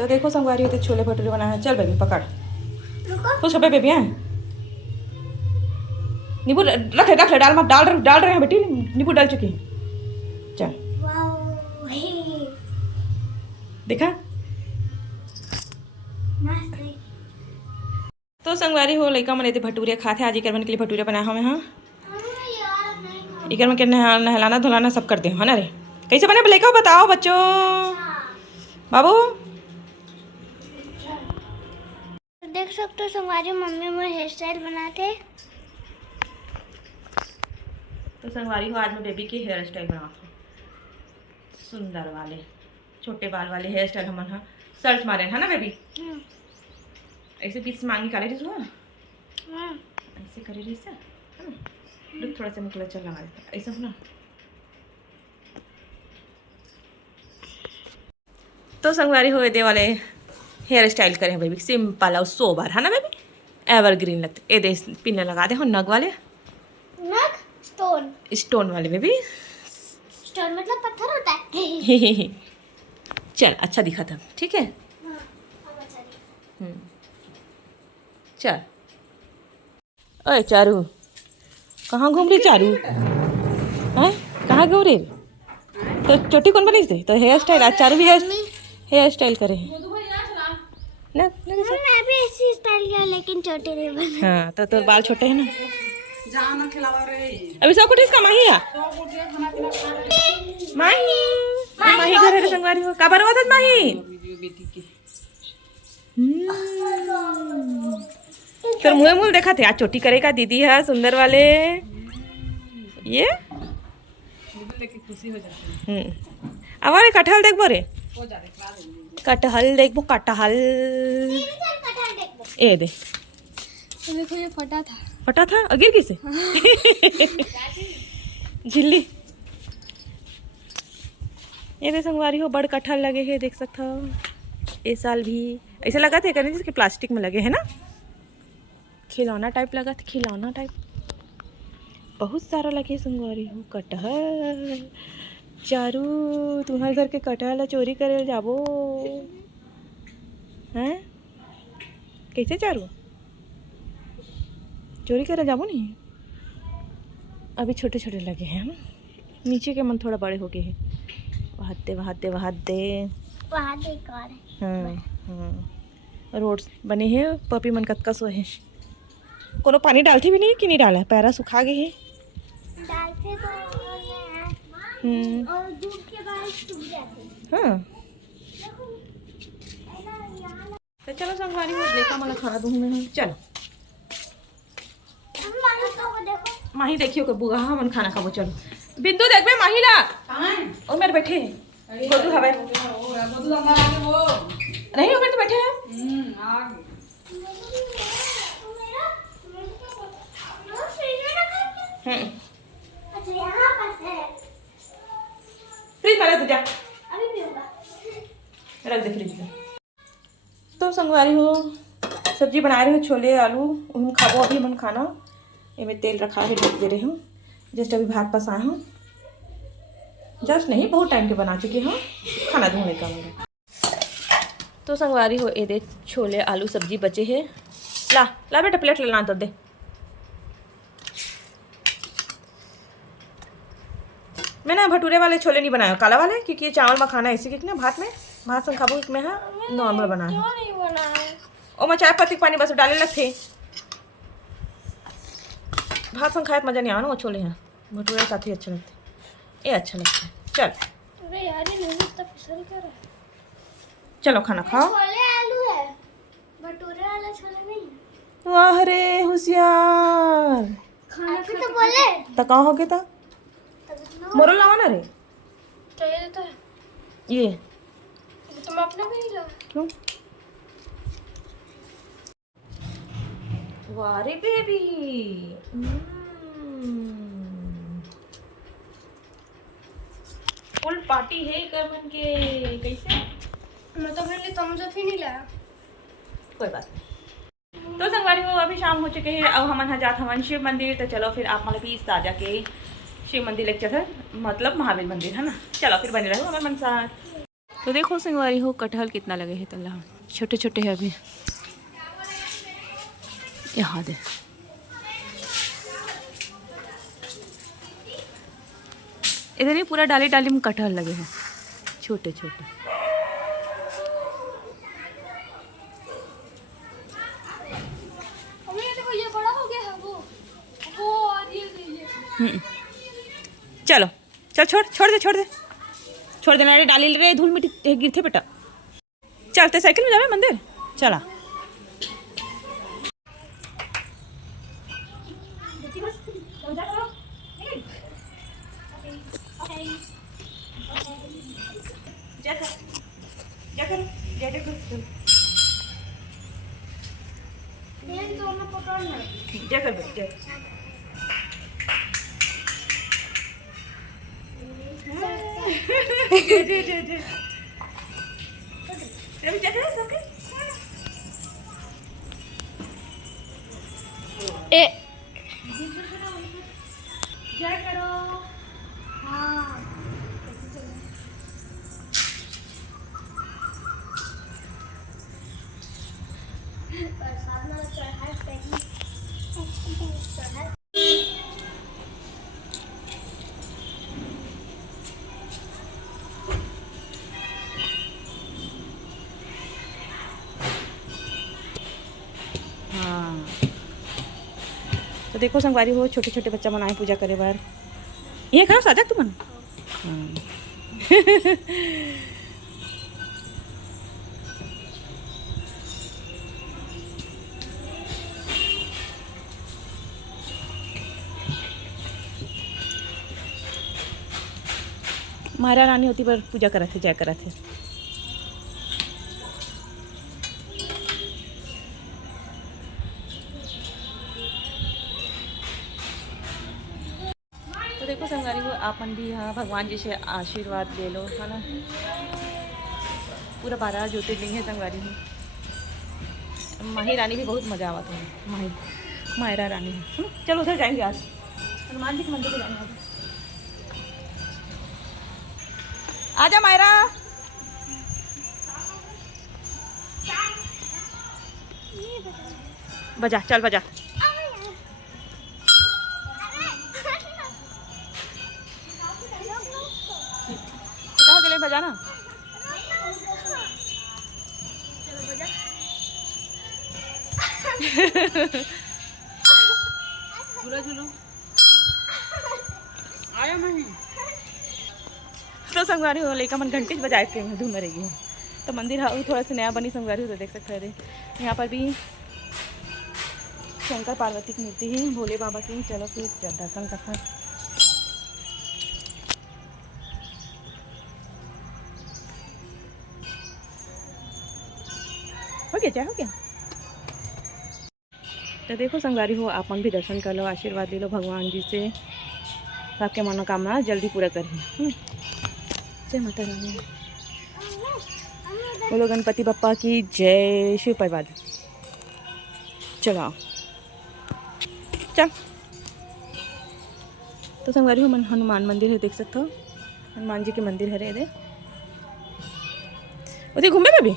तो देखो संगवारी होते छोले भटूरे बनाए हैं। चल बेबी पकड़, खुश हो बेबी हैं। नींबू रख ले डाल मत, डाल रहे हैं बेटी, नींबू डाल चुकी है। चल देखा। तो संगवारी हो लड़का मन थे भटूरे खाते आज इकर मन के लिए भटूरे बनाया हमें। हाँ इकर मन के नहलाना धुलाना सब करते हैं ना रे। कैसे बने लड़का बताओ बच्चों बाबू। देख सकते हो संगवारी मम्मी मेरे हेयर स्टाइल बनाते। तो संगवारी हो आज मैं बेबी की हेयर स्टाइल बनाती हूँ, सुंदर वाले छोटे बाल वाले हेयर स्टाइल हम हाँ सर्च मारे है ना बेबी। ऐसे बीच मांगी काले रही हुआ ऐसे करे रही सर है ना। थोड़ा सा निकला चल लगा देता ऐसा हो ना। तो संगवारी हो दे वाले हेयर स्टाइल करें बेबी सिंपल और सोबर है ना बेबी, एवरग्रीन लगते। ए दे पिन लगा दे हो नग वाले, नग स्टोन वाले बेबी। स्टोन मतलब पत्थर होता है। चल अच्छा दिखा था ठीक है। चल ओए चारू कहाँ घूम रही चारू हैं, कहाँ घूम रही। तो चोटी कौन बनी थी तो हेयर स्टाइल आज चारू भी हेयर स्टाइल करे हैं ना। मैं भी ऐसी स्टाइल किया लेकिन छोटे नहीं बने। हाँ तो बाल छोटे हैं ना। अभी सब कुछ इसका माही है माही घर है संगवारी हो काबर हुआ था माही। तो मुँह देखा थे आज चोटी करेगा दीदी है सुंदर वाले ये। हमारे कटहल देखबो रे, कटहल देखबो कटहल। ए दे देखो ये फटा था गिर किसे झिल्ली। ये दे संगवारी हो बड़ कटहल लगे है देख सकते हो। इस साल भी ऐसा लगा थे करने जिसके प्लास्टिक में लगे है ना, खिलौना टाइप लगा था, खिलौना टाइप बहुत सारा लगे संगवारी हो। कटहल चारू तुम्हारे घर के कटहल चोरी करे जाबो हैं कैसे चारू चोरी करे जाबो नहीं। अभी छोटे छोटे लगे हैं ना, नीचे के मन थोड़ा बड़े हो गए हैं। वहाँ दे हाँ रोड बने हैं पपी मन कतका सो है। कोनो पानी डालती भी नहीं कि नहीं डाला पैरा सुखा गए हैं। डालते तो और धूप के बाद सूख जाते। हाँ तो चलो संगवारी हो देखा मला खाना दूँ मैं। चलो माही देखियो के बुआ मन खाना खाबो। चलो बिंदु देखबे माही ला ओ मेरे बैठे गोदू हवे नहीं ओ मेरे तो बैठे हैं। अच्छा यहाँ पर है फ्रिज में रख दे जा, अभी पीऊंगा रख दे फ्रिज में। तो संगवारी हो सब्जी बना रही हूँ छोले आलू उन खाबो अभी मन खाना। ये में तेल रखा है ढक दे रही हूँ। जस्ट अभी भात पसाए हूँ, जस्ट नहीं बहुत टाइम के बना चुकी हूँ खाना धोने का मेरा। तो संगवारी हो ये दे छोले आलू सब्जी बचे है। ला बेटा प्लेट लेना तो दे। मैं ना भटूरे वाले छोले नहीं बनाया काला वाले क्योंकि ये चावल में खाना ऐसे कि ना भात संग खाबो मैं हाँ नॉर्मल बनाया और मैं चाय पत्ती पानी बस डाले लगते भात संग खाए मजा नहीं आना। वो छोले हैं भटूरे साथ ही अच्छे लगते ये अच्छा लगता है। चल अरे यार ये नहीं तो फिसल कर है। चलो खाना खाओ। छोले आलू है भटूरे वाला छोले नहीं। वाह रे होशियार खाना तो बोले तो कहाँ हो गया था मोरल लावा ना रे चाहिए देता है ये तुम अपना भी नहीं ला क्यों। वाह रे बेबी फुल पार्टी है करमन के कैसे। मैं तो अपने लिए थम्स अप ही नहीं लाया। कोई बात नहीं। तो संगवारी हो अभी शाम हो चुके हैं अब हम जात हवन शिव मंदिर। तो चलो फिर आप मतलब इस ताजा के शिव मंदिर लेक्चर है मतलब महावीर मंदिर है ना। चलो फिर बने रहो हमारे मन साथ। तो देखो संगवारी हो कटहल कितना लगे है तल्ला, छोटे छोटे है अभी। यहाँ दे इधर ही पूरा डाली डाली में कटहल लगे हैं छोटे छोटे। देखो ये बड़ा हो गया है वो और ये चलो चल छोड़ देना रे, डाली रे धूल मिट्टी गिरते बेटा। चलते साइकिल में जावे मंदिर चला। ए हाँ तो देखो संगवारी हो छोटे छोटे बच्चा मनाए पूजा करे बार। ये खाओ साजा तू मन। मारा रानी होती पर पूजा करत थे जय करत थे। तो देखो संगवारी को आपन भी हाँ भगवान जी से आशीर्वाद ले लो है ना। पूरा 12 ज्योतिर्लिंग है संगवारी में। माही रानी भी बहुत मज़ा आवा तुम्हें। मायरा रानी है। चलो उधर जाएंगे आज हनुमान जी के मंदिर पे जाएंगे आज। आजा मायरा। बजा चल बजा। के लिए बजाना। आया नहीं तो संगवारी हो लेकर मन घंटी बजाए के धूम रहेगी। तो मंदिर थोड़ा सा नया बनी संगवारी हो तो देख सकते हैं। यहाँ पर भी शंकर पार्वती की मूर्ति है, भोले बाबा की। चलो फिर दर्शन करते हैं। हो गया तो देखो संगवारी हो आपन भी दर्शन कर लो, आशीर्वाद ले लो भगवान जी से। आपके मनोकामना जल्दी पूरा करिए। जय माता रानी। बोलो गणपति बप्पा की जय। शिव परिवार चलो चल। तो संगवारी हो हनुमान मंदिर है, देख सकते हो हनुमान जी के मंदिर है रे। उधर घूमे में भी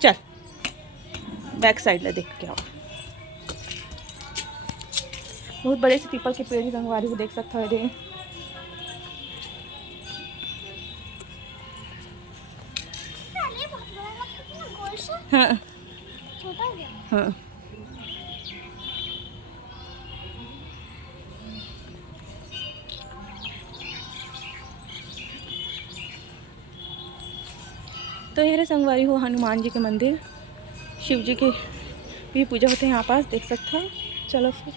चल बैक साइड ले देख के आओ। बहुत बड़े से पीपल के पेड़ की संगवारी को देख सकते हो रे। हाँ हाँ तो ये संगवारी हो हनुमान जी के मंदिर, शिव जी की भी पूजा होते हैं यहाँ पास, देख सकते हैं। चलो फिर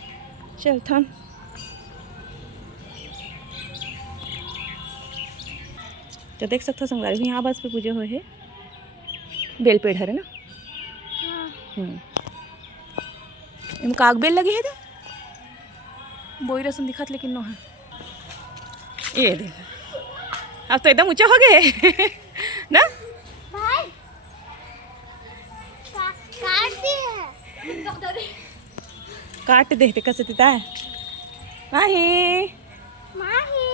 चलता हम। तो देख सकते हो संगवारी भी यहाँ पास पे पूजा हुए है। बेल पेड़ है ना। इन काग बेल लगी है बोई रसम दिखत लेकिन नो है। ये देख अब तो एकदम ऊंचा हो गए ना। काट दे कसं तिथं आहे माही।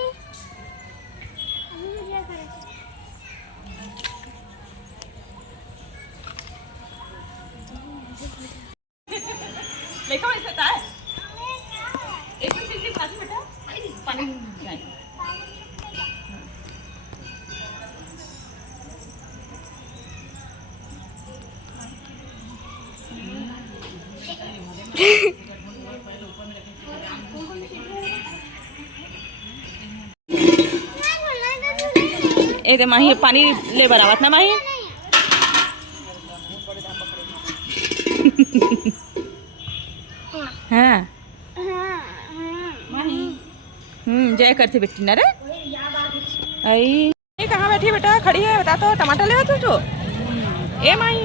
लेका वैसे था एक चीज की भाजी बेटा पानी जाए ए दे माही पानी ले बरावत ना माही हाँ जय करती बेटी ना रे आई ये कहाँ बैठी है बेटा खड़ी है बता तो टमाटर ले तू तो ए माही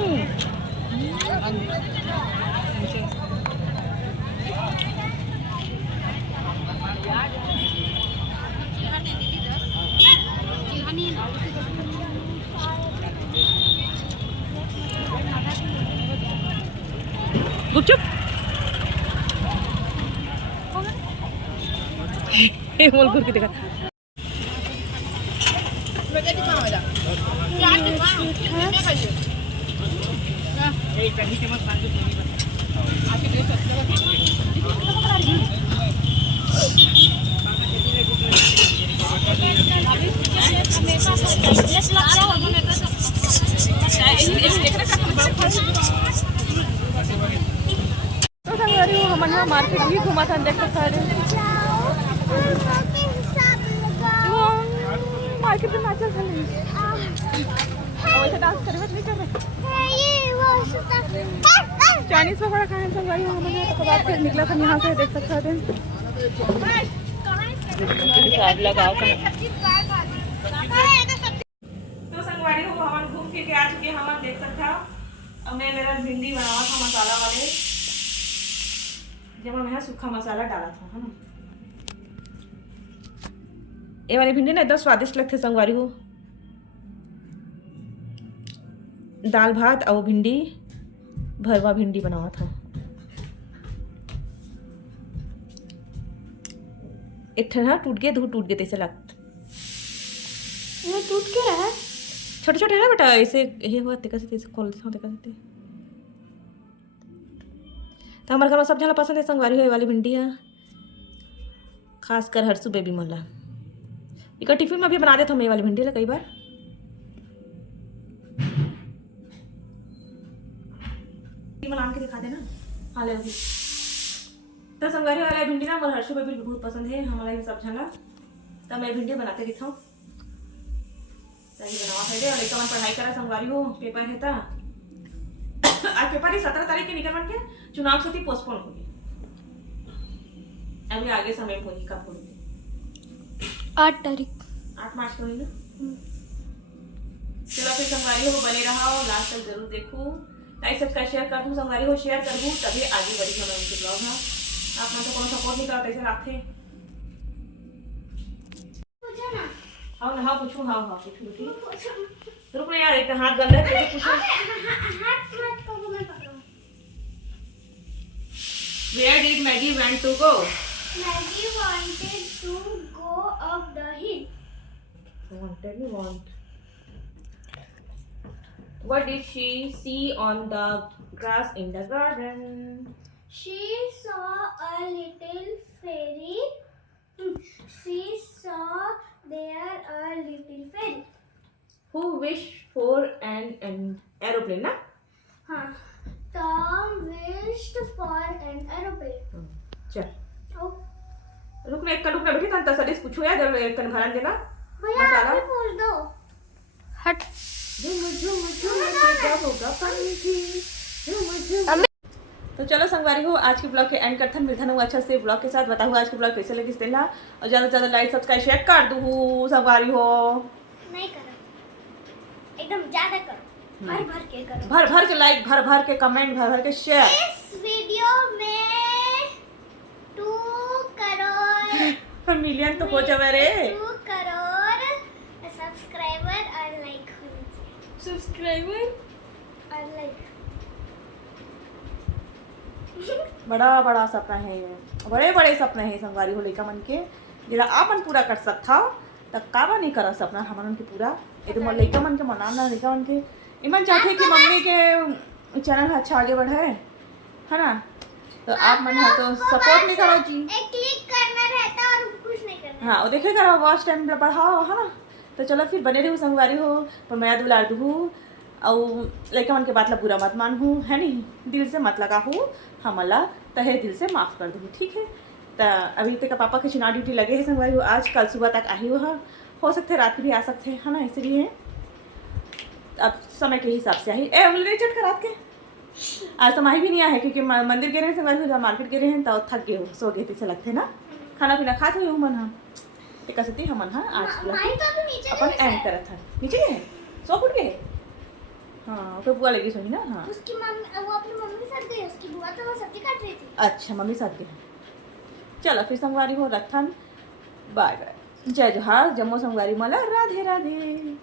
गुपचुप मोल घूर के देखा तो संगवारी हो हम यहाँ मार्केट भी घुमा था देख सकता है मार्केट में नाचल था वैसे डांस करे नहीं कर रहे चाइनीज पकौड़ा खाने संगवारी हो हम यहाँ तो बाद से निकला था यहाँ से देख सकता है लगाओ तो संगवारी हो हम घूम फिर के आ चुके हम देख सकता अब मैं मेरा भिंडी बनावा था मसाला वाले जब मैं सूखा मसाला डाला था है ना ये वाली भिंडी ना एकदम स्वादिष्ट लगते संगवारी हो दाल भात और भिंडी भरवा भिंडी बनावा था एक ठंडा टूट गए दो टूट गए ऐसे लगता ये टूट के रहा है छोटे छोटे है ना बेटा ऐसे ये हुआ कैसे खोल कैसे तो हमारे घर में सब जना पसंद है संगवारी हो वाली भिंडी है खासकर हरसू बेबी मोला इका टिफिन में भी बना देते हम ये वाली भिंडी कई बार बना के दिखा देना हाँ ले तो संगवारी वाला भिंडी ना हमारे हर्षू बेबी बहुत पसंद है हमारा ये सब जना तो मैं भिंडी बनाते दिखाऊँ सही बनावा है और एक पढ़ाई करा संगवारी हो पेपर है था आज पेपर ही 17 तारीख के निकल के चुनाव से पोस्टपोन हो गई अभी आगे समय होगी कब होगी 8 तारीख 8 मार्च को होगी चलो फिर संगवारी हो बने रहा लास्ट तक जरूर देखूँ लाइक सब्सक्राइब शेयर कर दूँ संगवारी हो शेयर कर दूँ तभी आगे बढ़ी हमें उनके ब्लॉग में आप मतलब कोनो सपोर्ट नहीं करते ऐसे रखते हाँ ना हाँ पूछूँ हाँ हाँ पूछूँ बेटी रुक ना यार एक हाथ गंदा है पूछो Where did Maggie went to go? Maggie wanted to go up the hill. Want. What did she see on the grass in the garden? She saw a little fairy. She saw there a little fairy. Who wished for an aeroplane, na? हाँ. Tom wished for an aeroplane. चल. Oh. रुकना एक रुकना बेटी तन तसलीस पूछो यार जब एक भरन देना भैया आप ही पूछ दो. हट. तो चलो संगवारी हो आज के ब्लॉग के एंड करते हैं मिलता हूँ अच्छा से ब्लॉग के साथ बताऊँ आज के ब्लॉग कैसे लगी स्टेला और ज़्यादा से ज़्यादा लाइक सब्सक्राइब शेयर कर दूँ संगवारी हो नहीं करो एकदम ज़्यादा करो भर भर के करो भर के लाइक भर के कमेंट भर के शेयर इस वीडियो में 2 करोड़ मिलियन तो हो जावे रे 2 करोड़ सब्सक्राइबर और लाइक सब्सक्राइबर और लाइक बड़ा सपना है ये बड़े सपना है संगवारी हो लइका मन के जरा आपन पूरा कर सकता तब कावा नहीं कर सपना हमन के पूरा एकदम लइका मन के मनाना लइका मन के इमन चाहते कि मम्मी के चैनल अच्छा आगे बढ़े, है ना। तो आप मन है तो सपोर्ट नहीं करो जी। एक क्लिक करना रहता है और कुछ नहीं करना। हाँ, वो देखे करो वॉच टाइम बढ़ाओ, है ना। तो चलो फिर बने रहू संगवारी हो, पर मैं दुलार दूँ और लड़का मन के बात ला बुरा मत मान हूँ, है नहीं, दिल से मत लगा हूँ, हमला तहे दिल से माफ़ कर दूँ, ठीक है। तो अभी तक पापा के चुनाव ड्यूटी लगे हैं संगवारी हो, आज कल सुबह तक आई हो सकते रात भी आ सकते हैं, है ना, इसलिए अब समय के हिसाब से आई। उंगली चट कर रात के आज तो माही भी नहीं आए क्योंकि मंदिर गए रहे संगवारी हो, मार्केट गए रहे तो थक गए हो, सो गए से लगते ना, खाना पीना खाते हुए मन हाँ एक सती हमन हाँ आज माही तो अभी नीचे अपन गई एंड है। करत था नीचे गए सो फुट गए। हाँ तो बुआ लगी सोई ना। हाँ उसकी मम्मी वो अपनी मम्मी के साथ गई, उसकी बुआ तो वो सब्जी काट रही थी। अच्छा मम्मी साथ गए। चलो फिर संगवारी हो रथन, बाय बाय, जय जोहार, जम्मो संगवारी मला राधे राधे।